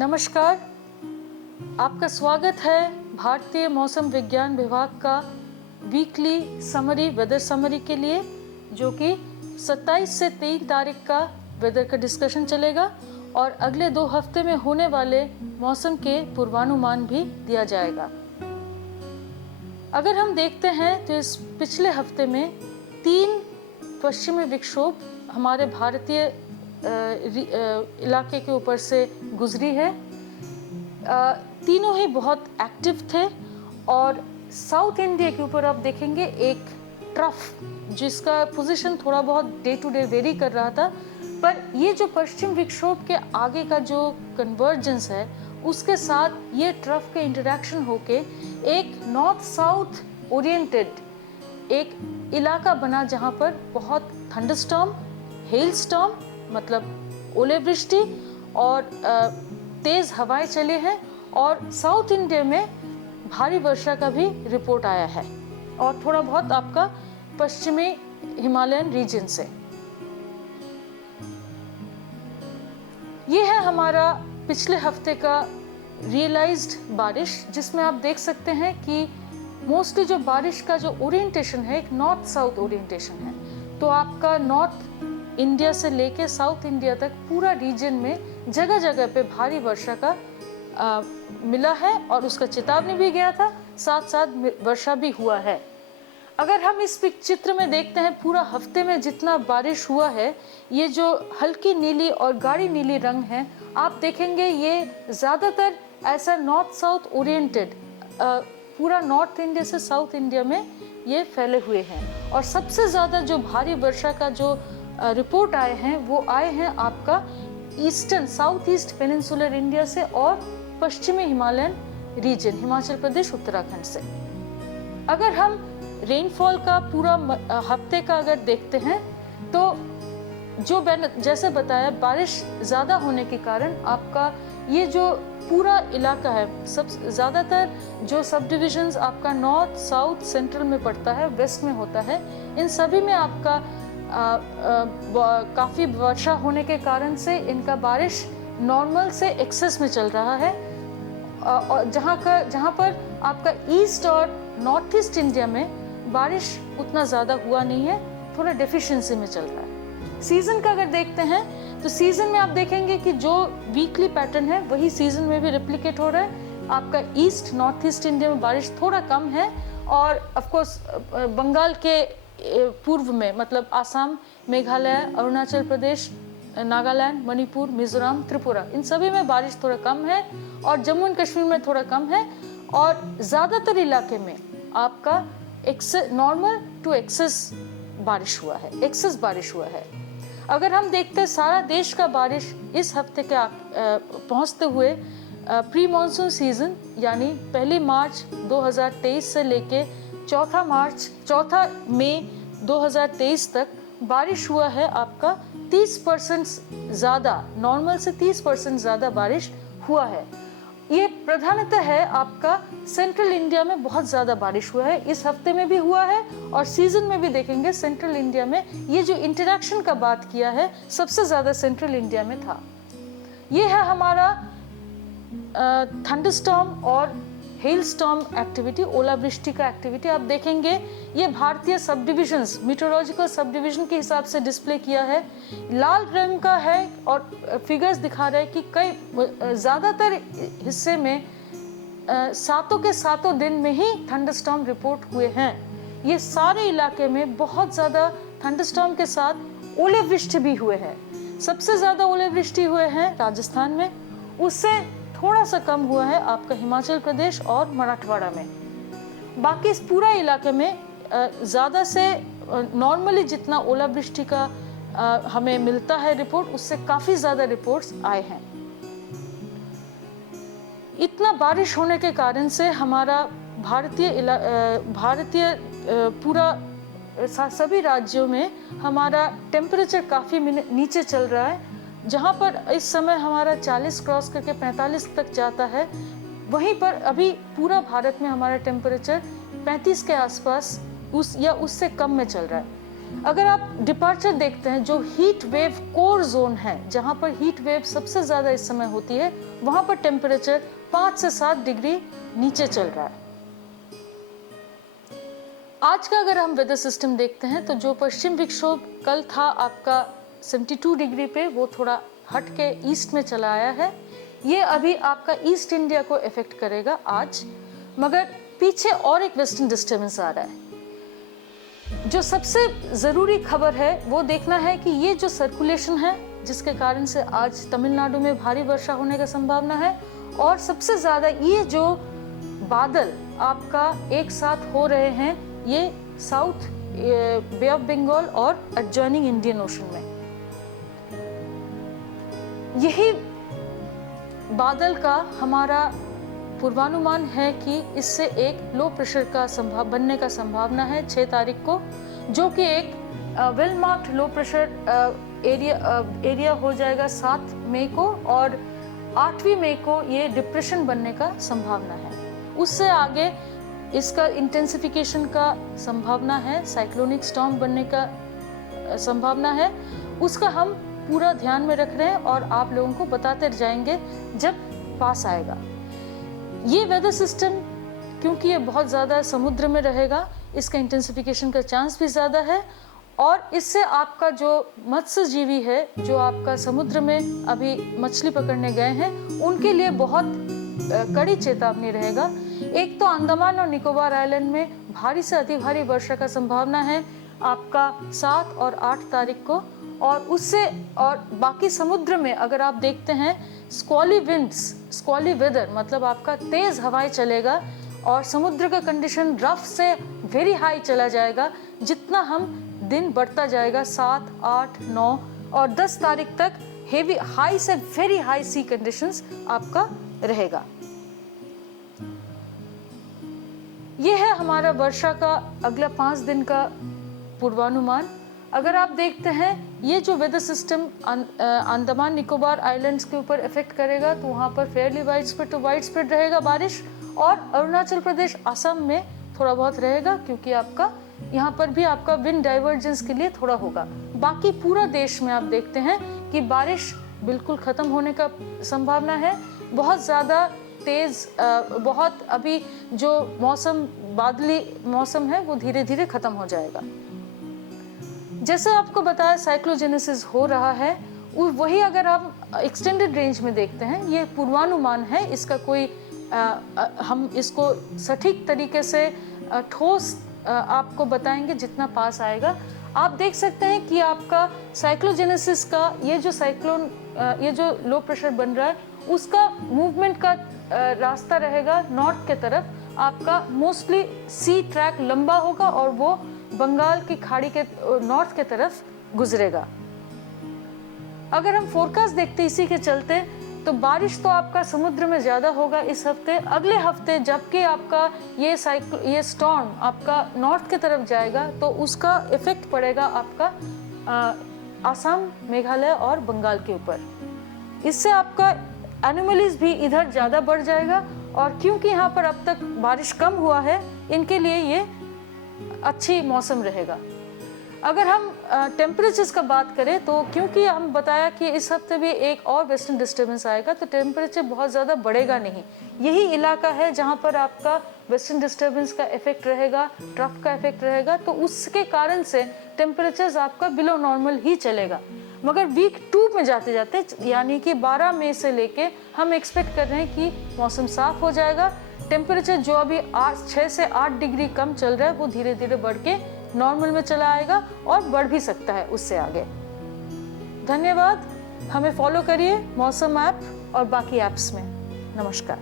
नमस्कार, आपका स्वागत है भारतीय मौसम विज्ञान विभाग का वीकली समरी वेदर समरी के लिए, जो कि 27 से 3 तारीख का वेदर का डिस्कशन चलेगा और अगले 2 हफ्ते में होने वाले मौसम के पूर्वानुमान भी दिया जाएगा। अगर हम देखते हैं तो इस पिछले हफ्ते में 3 पश्चिमी विक्षोभ हमारे भारतीय इलाके के ऊपर से गुजरी है। तीनों ही बहुत एक्टिव थे और साउथ इंडिया के ऊपर आप देखेंगे एक ट्रफ जिसका पोजीशन थोड़ा बहुत डे टू डे वेरी कर रहा था, पर ये जो पश्चिम विक्षोभ के आगे का जो कन्वर्जेंस है उसके साथ ये ट्रफ के इंटरेक्शन होके एक नॉर्थ साउथ ओरिएंटेड एक इलाका बना जहाँ पर बहुत थंडरस्टॉर्म, हेल स्टॉर्म मतलब ओलेवृष्टि और तेज हवाएं चले हैं और साउथ इंडिया में भारी वर्षा का भी रिपोर्ट आया है और थोड़ा बहुत आपका पश्चिमी हिमालयन रीजन से। ये है हमारा पिछले हफ्ते का रियलाइज्ड बारिश, जिसमें आप देख सकते हैं कि मोस्टली जो बारिश का जो ओरिएंटेशन है एक नॉर्थ साउथ ओरिएंटेशन है। तो आपका नॉर्थ इंडिया से लेके साउथ इंडिया तक पूरा रीजन में जगह जगह पे भारी वर्षा का मिला है और उसका चेतावनी भी गया था, साथ साथ वर्षा भी हुआ है। अगर हम इस चित्र में देखते हैं पूरा हफ्ते में जितना बारिश हुआ है, ये जो हल्की नीली और गाढ़ी नीली रंग है, आप देखेंगे ये ज़्यादातर ऐसा नॉर्थ साउथ ओरिएंटेड पूरा नॉर्थ इंडिया से साउथ इंडिया में ये फैले हुए हैं। और सबसे ज़्यादा जो भारी वर्षा का जो रिपोर्ट आए हैं वो आए हैं आपका eastern south east peninsular India से और पश्चिमी हिमालयन रीजन हिमाचल प्रदेश उत्तराखंड से। अगर हम रेनफॉल का पूरा हफ्ते का अगर देखते हैं तो जो मैंने जैसे बताया बारिश ज़्यादा होने के कारण आपका ये जो पूरा इलाका है, सब ज़्यादातर जो सब डिविजन्स आपका नॉर्थ साउथ सेंट्रल में पड़ता है, वेस्ट में होता है, इन सभी में आपका काफ़ी वर्षा होने के कारण से इनका बारिश नॉर्मल से एक्सेस में चल रहा है। और जहाँ पर आपका ईस्ट और नॉर्थ ईस्ट इंडिया में बारिश उतना ज़्यादा हुआ नहीं है, थोड़ा डेफिशिएंसी में चल रहा है। सीज़न का अगर देखते हैं तो सीज़न में आप देखेंगे कि जो वीकली पैटर्न है वही सीज़न में भी रिप्लिकेट हो रहा है। आपका ईस्ट नॉर्थ ईस्ट इंडिया में बारिश थोड़ा कम है और ऑफकोर्स बंगाल के पूर्व में मतलब आसाम, मेघालय, अरुणाचल प्रदेश, नागालैंड, मणिपुर, मिजोरम, त्रिपुरा, इन सभी में बारिश थोड़ा कम है और जम्मू एंड कश्मीर में थोड़ा कम है और ज़्यादातर इलाके में आपका नॉर्मल टू एक्सेस बारिश हुआ है, एक्सेस बारिश हुआ है। अगर हम देखते हैं सारा देश का बारिश इस हफ्ते के पहुंचते हुए प्री मानसून सीजन यानी 1 मार्च 2023 से लेके 4 मई 2023 तक बारिश हुआ है आपका 30% ज़्यादा, नॉर्मल से 30% ज़्यादा बारिश हुआ है। ये प्रधानतः है आपका सेंट्रल इंडिया में बहुत ज़्यादा बारिश हुआ है, इस हफ्ते में भी हुआ है और सीजन में भी देखेंगे सेंट्रल इंडिया में ये जो इंटरेक्शन का बात किया है सबसे ज़्यादा सेंट्रल इंडिया में था। ये है हमारा थंडरस्टॉर्म और हेल स्टॉर्म एक्टिविटी, ओलावृष्टि का एक्टिविटी। आप देखेंगे ये भारतीय सब डिविजन्स मीटरोलॉजिकल सब डिविजन के हिसाब से डिस्प्ले किया है, लाल रंग का है और फिगर्स दिखा रहे हैं कि कई ज़्यादातर हिस्से में सातों के सातों दिन में ही थंडरस्टॉर्म रिपोर्ट हुए हैं। ये सारे इलाके में बहुत ज़्यादा थंडरस्टॉर्म के साथ ओलावृष्टि भी हुए हैं। सबसे ज़्यादा ओलावृष्टि हुए हैं राजस्थान में, उससे थोड़ा सा कम हुआ है आपका हिमाचल प्रदेश और मराठवाड़ा में। बाकी इस पूरा इलाके में ज़्यादा से नॉर्मली जितना ओलावृष्टि का हमें मिलता है रिपोर्ट, उससे काफ़ी ज़्यादा रिपोर्ट्स आए हैं। इतना बारिश होने के कारण से हमारा भारतीय पूरा सभी राज्यों में हमारा टेम्परेचर काफ़ी नीचे चल रहा है। जहाँ पर इस समय हमारा 40 क्रॉस करके 45 तक जाता है, वहीं पर अभी पूरा भारत में हमारा टेम्परेचर 35 के आसपास उससे कम में चल रहा है। अगर आप डिपार्चर देखते हैं, जो हीट वेव कोर जोन है, जहाँ पर हीट वेव सबसे ज़्यादा इस समय होती है, वहाँ पर टेम्परेचर 5 से 7 डिग्री नीचे चल रहा है। आज का अगर हम वेदर सिस्टम देखते हैं तो जो पश्चिम विक्षोभ कल था आपका 72 डिग्री पे, वो थोड़ा हट के ईस्ट में चला आया है। ये अभी आपका ईस्ट इंडिया को इफेक्ट करेगा आज, मगर पीछे और एक वेस्टर्न डिस्टर्बेंस आ रहा है। जो सबसे ज़रूरी खबर है वो देखना है कि ये जो सर्कुलेशन है, जिसके कारण से आज तमिलनाडु में भारी वर्षा होने का संभावना है, और सबसे ज़्यादा ये जो बादल आपका एक साथ हो रहे हैं, ये साउथ बे ऑफ बंगाल और एडजॉइनिंग इंडियन ओशन में। यही बादल का हमारा पूर्वानुमान है कि इससे एक लो प्रेशर का बनने का संभावना है 6 तारीख को, जो कि एक well marked low pressure area हो जाएगा 7 मई को, और 8वीं मई को ये डिप्रेशन बनने का संभावना है। उससे आगे इसका इंटेंसिफिकेशन का संभावना है, साइक्लोनिक स्टॉर्म बनने का संभावना है। उसका हम पूरा ध्यान में रख रहे हैं और आप लोगों को बताते जाएंगे जब पास आएगा। ये वेदर सिस्टम क्योंकि ये बहुत ज़्यादा समुद्र में रहेगा, इसका इंटेंसिफिकेशन का चांस भी ज़्यादा है, और इससे आपका जो मत्स्यजीवी है, जो आपका समुद्र में अभी मछली पकड़ने गए हैं, उनके लिए बहुत कड़ी चेतावनी रहेगा। एक तो अंडमान और निकोबार आइलैंड में भारी से अति भारी वर्षा का संभावना है आपका 7 और 8 तारीख को, और उससे और बाकी समुद्र में अगर आप देखते हैं स्क्वॉली विंड्स, स्क्वॉली वेदर मतलब आपका तेज़ हवाएं चलेगा, और समुद्र का कंडीशन रफ से वेरी हाई चला जाएगा। जितना हम दिन बढ़ता जाएगा 7, 8, 9 और 10 तारीख तक हेवी हाई से वेरी हाई सी कंडीशंस आपका रहेगा। ये है हमारा वर्षा का अगला 5 दिन का पूर्वानुमान। अगर आप देखते हैं ये जो weather system Andaman Nicobar islands के ऊपर इफेक्ट करेगा, तो वहाँ पर fairly widespread to widespread रहेगा बारिश, और अरुणाचल प्रदेश असम में थोड़ा बहुत रहेगा, क्योंकि आपका यहाँ पर भी आपका विंड डाइवर्जेंस के लिए थोड़ा होगा। बाकी पूरा देश में आप देखते हैं कि बारिश बिल्कुल ख़त्म होने का संभावना है। बहुत ज़्यादा तेज़ बहुत अभी जो मौसम बादली मौसम है वो धीरे धीरे ख़त्म हो जाएगा। जैसे आपको बताया साइक्लोजेनेसिस हो रहा है, वही अगर आप एक्सटेंडेड रेंज में देखते हैं, ये पूर्वानुमान है, इसका कोई हम इसको सटीक तरीके से ठोस आपको बताएंगे जितना पास आएगा। आप देख सकते हैं कि आपका साइक्लोजेनेसिस का ये जो साइक्लोन ये जो लो प्रेशर बन रहा है, उसका मूवमेंट का रास्ता रहेगा नॉर्थ के तरफ। आपका मोस्टली सी ट्रैक लंबा होगा और वो बंगाल की खाड़ी के नॉर्थ के तरफ गुजरेगा। अगर हम फोरकास्ट देखते इसी के चलते, तो बारिश तो आपका समुद्र में ज़्यादा होगा इस हफ्ते। अगले हफ्ते जबकि आपका ये स्टॉर्म आपका नॉर्थ की तरफ जाएगा, तो उसका इफेक्ट पड़ेगा आपका असम, मेघालय और बंगाल के ऊपर। इससे आपका एनोमलीज भी इधर ज़्यादा बढ़ जाएगा, और क्योंकि यहाँ पर अब तक बारिश कम हुआ है, इनके लिए ये अच्छी मौसम रहेगा। अगर हम टेम्परेचर्स का बात करें, तो क्योंकि हम बताया कि इस हफ्ते भी एक और वेस्टर्न डिस्टर्बेंस आएगा, तो टेम्परेचर बहुत ज़्यादा बढ़ेगा नहीं। यही इलाका है जहाँ पर आपका वेस्टर्न डिस्टर्बेंस का इफेक्ट रहेगा, ट्रफ का इफेक्ट रहेगा, तो उसके कारण से टेम्परेचर्स आपका बिलो नॉर्मल ही चलेगा। मगर वीक 2 में जाते जाते, यानी कि 12 मई से लेके हम एक्सपेक्ट कर रहे हैं कि मौसम साफ हो जाएगा। टेम्परेचर जो अभी 6 से 8 डिग्री कम चल रहा है, वो धीरे धीरे बढ़ के नॉर्मल में चला आएगा, और बढ़ भी सकता है उससे आगे। धन्यवाद। हमें फॉलो करिए मौसम ऐप और बाकी ऐप्स में। नमस्कार।